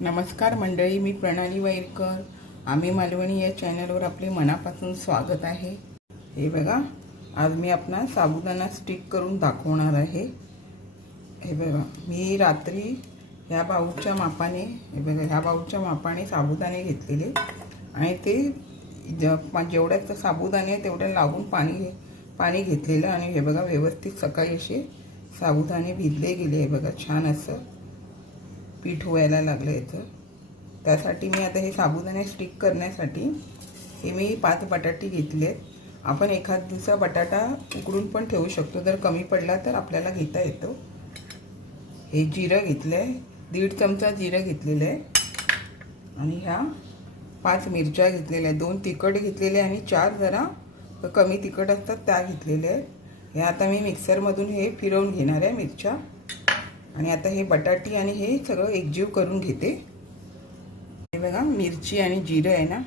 नमस्कार मंडळी मी प्रणाली वैरकर आम्ही मालवणी या चॅनलवर आपले मनापासून स्वागत आहे. हे बघा आज मी आपला साबुदाणा स्टिक करून दाखवणार आहे. हे बघा मी रात्री ह्या बाऊच्या मापाने हे बघा ह्या बाऊच्या मापाने साबुदाणे घेतलेले आणि ते ज जेवढ्यात साबुदाणे आहे तेवढ्या लागून पाणी घे पाणी घेतलेलं आणि हे बघा व्यवस्थित सकाळी असे साबुदाणे भिजले गेले. हे बघा छान असं पीठ व्हायला लागलं याचं त्यासाठी मी आता हे साबुदाणे स्टिक करण्यासाठी हे मी पाच बटाटे घेतले आपण एखाद दिवसा बटाटा उकडून पण ठेवू शकतो. जर कमी पडला तर आपल्याला घेता येतो. हे जिरं घेतलं आहे दीड चमचा जिरं घेतलेलं आहे आणि ह्या पाच मिरच्या घेतलेल्या आहेत. दोन तिखट घेतलेले आणि चार जरा कमी तिखट असतात त्या घेतलेल्या आहेत. हे आता मी मिक्सरमधून हे फिरवून घेणार आहे मिरच्या. आणि आता हे बटाटी आणि हे सगळं एकजीव करून घेते. हे बघा मिरची आणि जिरं आहे ना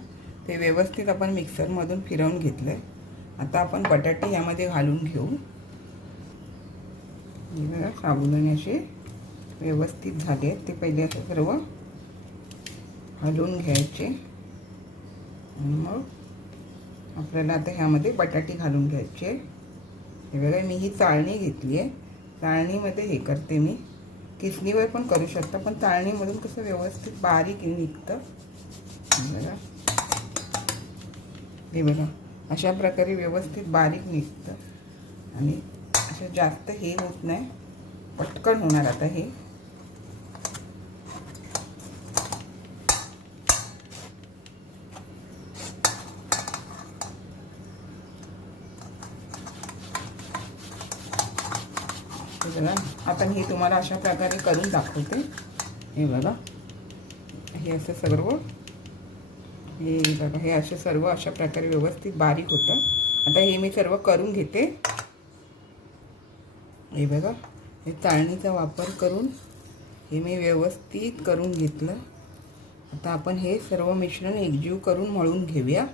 ते व्यवस्थित आपण मिक्सरमधून फिरवून घेतलं आहे आता आपण बटाटे यामध्ये घालून घेऊ. हे बघा साबुदाणे असे व्यवस्थित झाले आहेत. ते पहिले असं सर्व हलवून घ्यायचे. आणि मग आपल्याला आता ह्यामध्ये बटाटे घालून घ्यायचे हे बघा मी ही चाळणी घेतली आहे. चाळणीमध्ये हे करते मी. किसणीवर पण करू शकता पण चाळणीमधून कसं व्यवस्थित बारीक निघतं. बघा. हे बघा. अशा प्रकारे व्यवस्थित बारीक निघतं. आणि असं जास्त हे होत नाही. पटकन होणार आता हे बघा आता मी तुम्हाला अशा प्रकारे करून दाखवते. हे बघा. हे असं सर्व. हे बघा हे असे सर्व अशा प्रकारे व्यवस्थित बारीक होतं. आता हे मी सर्व करून घेते. हे बघा हे चाळणीचा वापर करून हे मी व्यवस्थित करून घेतलं. आता आपण हे सर्व मिश्रण एकजीव करून मळून घेऊया.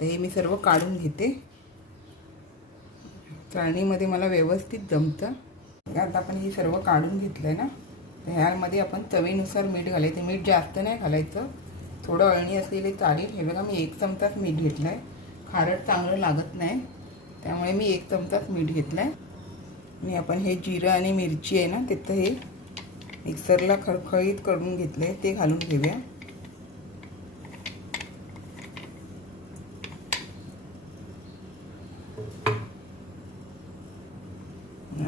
तर हे मी सर्व काढून घेते. चाळणीमध्ये मला व्यवस्थित जमतं. आता आपण हे सर्व काढून घेतलं आहे ना ह्यामध्ये आपण चवीनुसार मीठ घालायचं. मीठ जास्त नाही घालायचं. थोडं अळणी असलेले चालेल हे बघा मी एक चमचाच मीठ घेतलं आहे खारट चांगलं लागत नाही. त्यामुळे मी एक चमचाच मीठ घेतलं आहे आणि आपण हे जिरं आणि मिरची आहे ना तिथं हे मिक्सरला खळखळीत करून घेतलं आहे ते घालून घेऊया.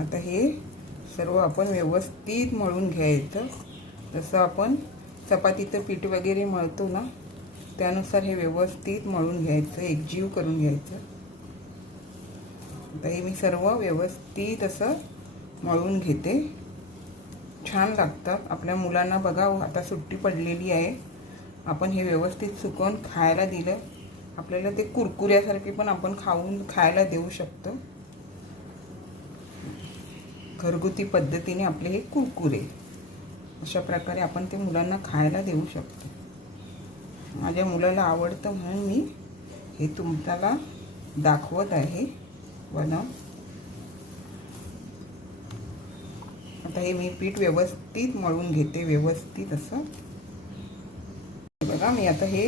आता हे सर्व आपण व्यवस्थित मळून घ्यायचं. जसं आपण चपातीचं पीठ वगैरे मळतो ना त्यानुसार हे व्यवस्थित मळून घ्यायचं एकजीव करून घ्यायचं. तर हे मी सर्व व्यवस्थित असं मळून घेते. छान लागतात. आपल्या मुलांना बघा आता सुट्टी पडलेली आहे. आपण हे व्यवस्थित सुकवून खायला दिलं. आपल्याला ते कुरकुऱ्यासारखे पण आपण खाऊन खायला देऊ शकतो. घरगुती पद्धतीने आपले हे कुरकुरे. अशा प्रकारे आपण ते मुलांना खायला देऊ शकतो. माझ्या मुलाला आवडतं म्हणून मी हे तुम्हाला दाखवत आहे. बनव आता हे मी पीठ व्यवस्थित मळून घेते व्यवस्थित असं. बघा मी आता हे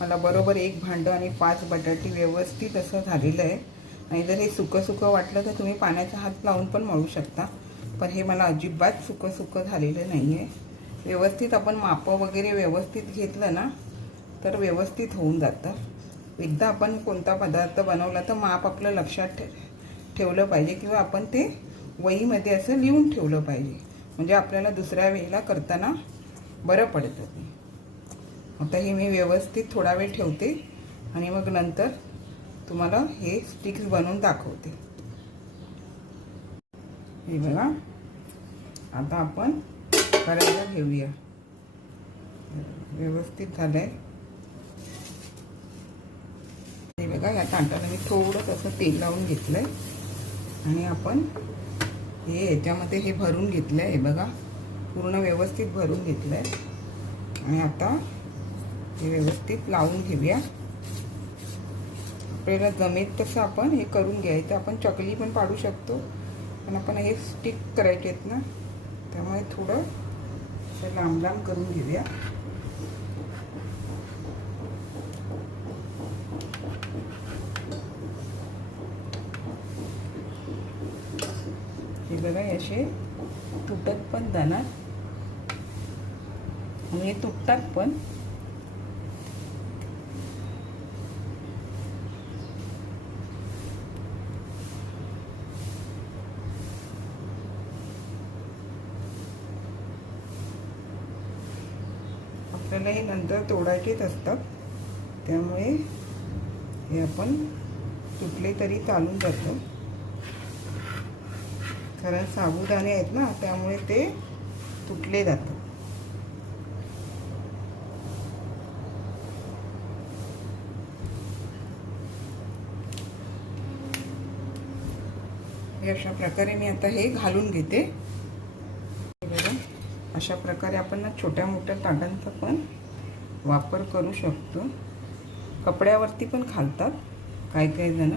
मला बरोबर एक भांडं आणि पाच बटाटे व्यवस्थित असं झालेलं आहे. आणि जर हे सुकं सुकं वाटलं तर तुम्ही पाण्याचा हात लावून पण मळू शकता. पण हे मला अजिबात सुकं सुकं झालेलं नाही आहे व्यवस्थित आपण मापं वगैरे व्यवस्थित घेतलं ना तर व्यवस्थित होऊन जातं. एकदा आपण कोणता पदार्थ बनवला तर माप आपलं लक्षात ठे ठेवलं पाहिजे किंवा आपण ते वहीमध्ये असं लिहून ठेवलं पाहिजे. म्हणजे आपल्याला दुसऱ्या वेळेला करताना बरं पडतं ते. आता हे मी व्यवस्थित थोडा वेळ ठेवते आणि मग नंतर तुम्हाला हे स्टिक्स बनवून दाखवते. हे बघा. आता आपण करायला घेऊया. व्यवस्थित झालंय. हे बघा या ताटाला मी थोडंच असं तेल लावून घेतलंय. आणि आपण हे याच्यामध्ये हे भरून घेतलंय हे बघा. पूर्ण व्यवस्थित भरून घेतलंय. आणि आता हे व्यवस्थित लावून घेऊया. आपल्याला जमेत तसं आपण हे करून घ्यायचं आपण चकली पण पाडू शकतो. पण आपण हे स्टिक करायचे आहेत ना त्यामुळे थोडं असं लांब लांब करून घेऊया. हे बघा असे तुटत पण जाणार. आणि हे तुटतात पण. आपल्याला हे नंतर तोडायचेच असतात त्यामुळे हे आपण तुटले तरी चालून जातं. कारण साबुदाणे आहेत ना त्यामुळे ते तुटले जातात हे अशा प्रकारे मी आता हे घालून घेते. अशा प्रकारे आपण ना छोट्या मोठ्या ताटांचा पण वापर करू शकतो. कपड्यावरती पण घालतात काही काही जण.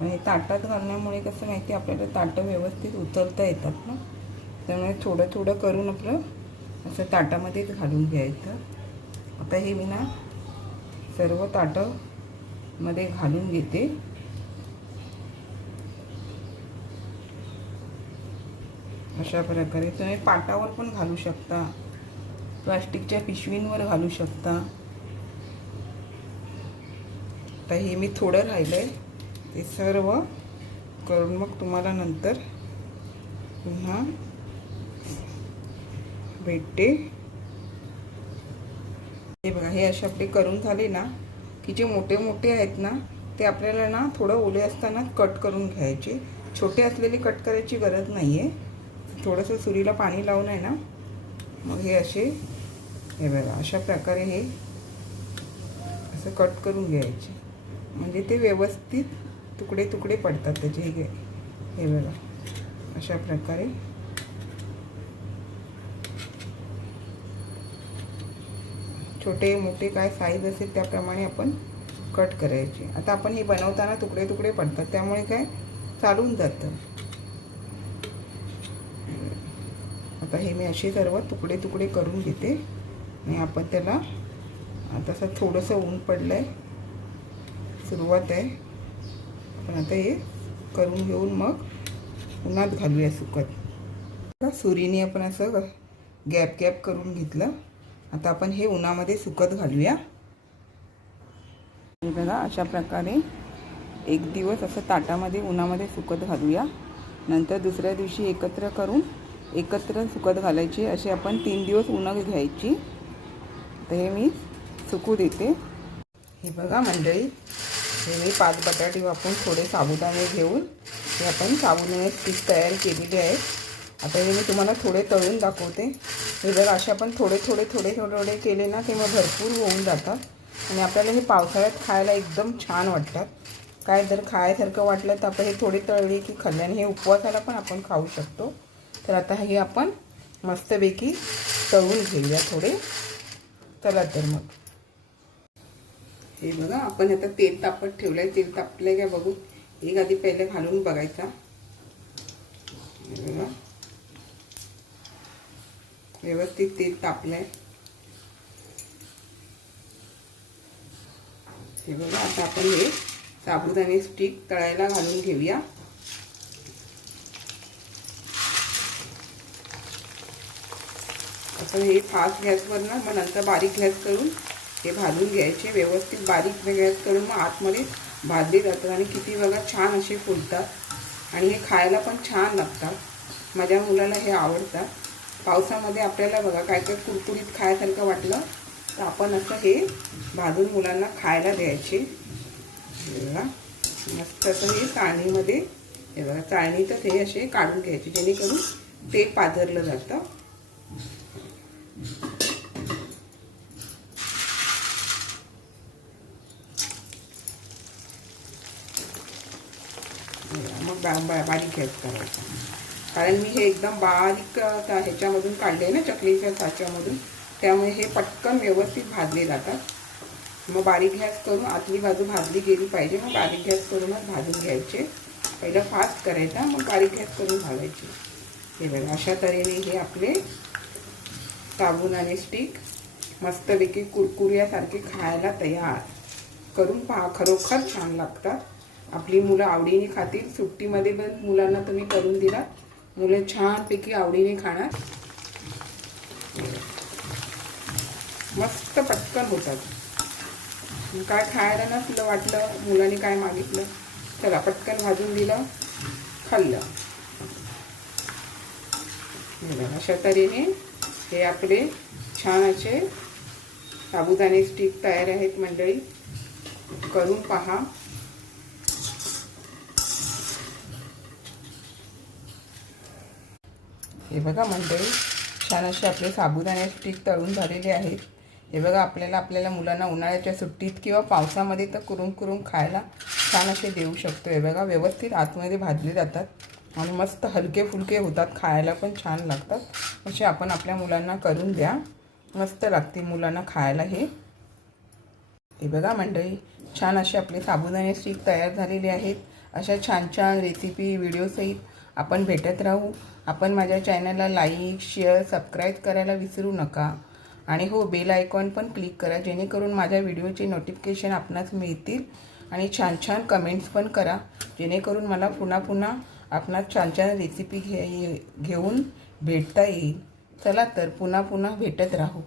हे ताटात घालण्यामुळे कसं माहिती आपल्याला ताटं व्यवस्थित उचलता येतात ना. त्यामुळे थोडं थोडं करून आपलं असं ताटामध्येच घालून घ्यायचं. आता हे मी ना सर्व ताटं मध्ये घालून घेते. अशा प्रकारे तुम्ही पाटावर पण घालू शकता. प्लास्टिकच्या पिशवींवर घालू शकता. आता हे मी थोडं राहिलं आहे ते सर्व करून मग तुम्हाला नंतर पुन्हा भेटते. हे बघा हे असे आपले करून झाले ना की जे मोठे मोठे आहेत ना ते आपल्याला ना थोडं ओले असताना कट करून घ्यायचे. छोटे असलेले कट करायची गरज नाही आहे थोडंसं सुरीला पाणी लावून आहे ना मग हे असे हे बघा अशा प्रकारे हे असं कट करून घ्यायचे. म्हणजे ते व्यवस्थित तुकडे तुकडे पडतात त्याचे हे हे बघा अशा प्रकारे. छोटे मोठे काय साईज असेल त्याप्रमाणे आपण कट करायचे. आता आपण हे बनवताना तुकडे तुकडे पडतात त्यामुळे काय चालून जातं. आता हे मी असे सर्व तुकडे तुकडे करून घेते. आणि आपण त्याला आता थोडंसं ऊन पडलं आहे सुरुवात आहे. आपण आता हे करून घेऊन मग उन्हात घालूया सुकत. सुरीने आपण असं गॅप गॅप करून घेतलं. आता आपण हे उन्हामध्ये सुकत घालूया. बघा अशा प्रकारे एक दिवस असं ताटामध्ये उन्हामध्ये सुकत घालूया. नंतर दुसऱ्या दिवशी एकत्र करून एकत्र सुकत घालायची असे आपण तीन दिवस उन्हात घ्यायची. तर हे मी सुकू देते. हे बघा मंडळी हे मी पाच बटाटे वापरून थोडे साबुदाणे घेऊन हे आपण साबुदाणे स्टिक तयार केलेली आहे आता हे मी तुम्हाला थोडे तळून दाखवते. हे जर असे आपण थोडे थोडे थोडे थोडे थोडे केले ना ते मग भरपूर होऊन जातात. आणि आपल्याला हे पावसाळ्यात खायला एकदम छान वाटतात. काय जर खायसारखं वाटलं तर आपण हे थोडे तळले की खाल्ल्याने हे उपवासाला पण आपण खाऊ शकतो. तर आता हे आपण मस्तपैकी तळून घेऊया थोडे. चला तर मग. हे बघा आपण आता तेल तापत ठेवलं आहे तेल तापलं का बघू? एक आधी पहिले घालून बघायचा. हे बघा. व्यवस्थित तेल तापलं आहे हे बघा आता आपण हे साबुदाणे स्टिक तळायला घालून घेऊया. असं हे फास्ट गॅसवर ना मग नंतर बारीक गॅस करून हे भाजून घ्यायचे. व्यवस्थित बारीक गॅस करून मग आतमध्ये भाजले जातात आणि किती बघा छान असे फुलतात. आणि हे खायला पण छान लागतात. माझ्या मुलाला हे आवडतात. पावसामध्ये आपल्याला बघा काय काय कुरकुरीत खायसारखं वाटलं तर आपण असं हे भाजून मुलांना खायला द्यायचे. बघा मस्त असं हे चाळणीमध्ये हे बघा चाळणीतच हे असे काढून घ्यायचे. जेणेकरून ते पाझरलं जातं मग बा बा बारीक गॅस करायचा. कारण मी हे एकदम बारीक ह्याच्यामधून काढले ना चकलीच्या साच्यामधून त्यामुळे हे पटकन व्यवस्थित भाजले जातात. मग बारीक गॅस करून आतली बाजू भाजली गेली पाहिजे. मग बारीक गॅस करूनच भाजून घ्यायचे. पहिलं फास्ट करायचा मग बारीक गॅस करून घालायचे हे बघा अशा तऱ्हेने हे आपले साबुदाणे स्टिक मस्तपैकी कुरकुऱ्यासारखे खायला तयार. करून पहा खरोखर छान लागतात. आपली मुलं आवडीने खातील. सुट्टीमध्ये पण मुलांना तुम्ही करून दिला. मुलं छानपैकी आवडीने खाणार. मस्त पटकन होतात. काय खायला ना तुला वाटलं मुलांनी काय मागितलं चला पटकन भाजून दिलं खाल्लं. अशा तऱ्हेने हे आपले छान असे साबुदाणे स्टिक तयार आहेत मंडळी. करून पहा. हे बघा मंडळी छान असे आपले साबुदाणे स्टिक तळून झालेले आहेत. हे बघा आपल्याला आपल्याला मुलांना उन्हाळ्याच्या सुट्टीत किंवा पावसामध्ये तर कुरून कुरून खायला छान असे देऊ शकतो. हे बघा व्यवस्थित आतमध्ये भाजले जातात आणि मस्त हलके फुलके होतात खायला पण छान लागतात. असे आपण आपल्या मुलांना करून द्या. मस्त लागते मुलांना खायला हे. हे बघा मंडळी छान असे आपले साबुदाणे स्टिक तयार झालेले आहेत. अशा छान छान रेसिपी व्हिडिओसहित आपण भेटत राहू. आपण माझ्या चॅनलला लाईक शेअर सबस्क्राईब करायला विसरू नका. आणि हो बेल आयकॉन पण क्लिक करा जेणेकरून माझ्या व्हिडिओचे नोटिफिकेशन आपणास मिळतील. आणि छान छान कमेंट्स पण करा जेणेकरून मला पुन्हा पुन्हा आपणास छान छान रेसिपी घे घेऊन भेटता येईल. चला तर पुन्हा पुन्हा भेटत राहू.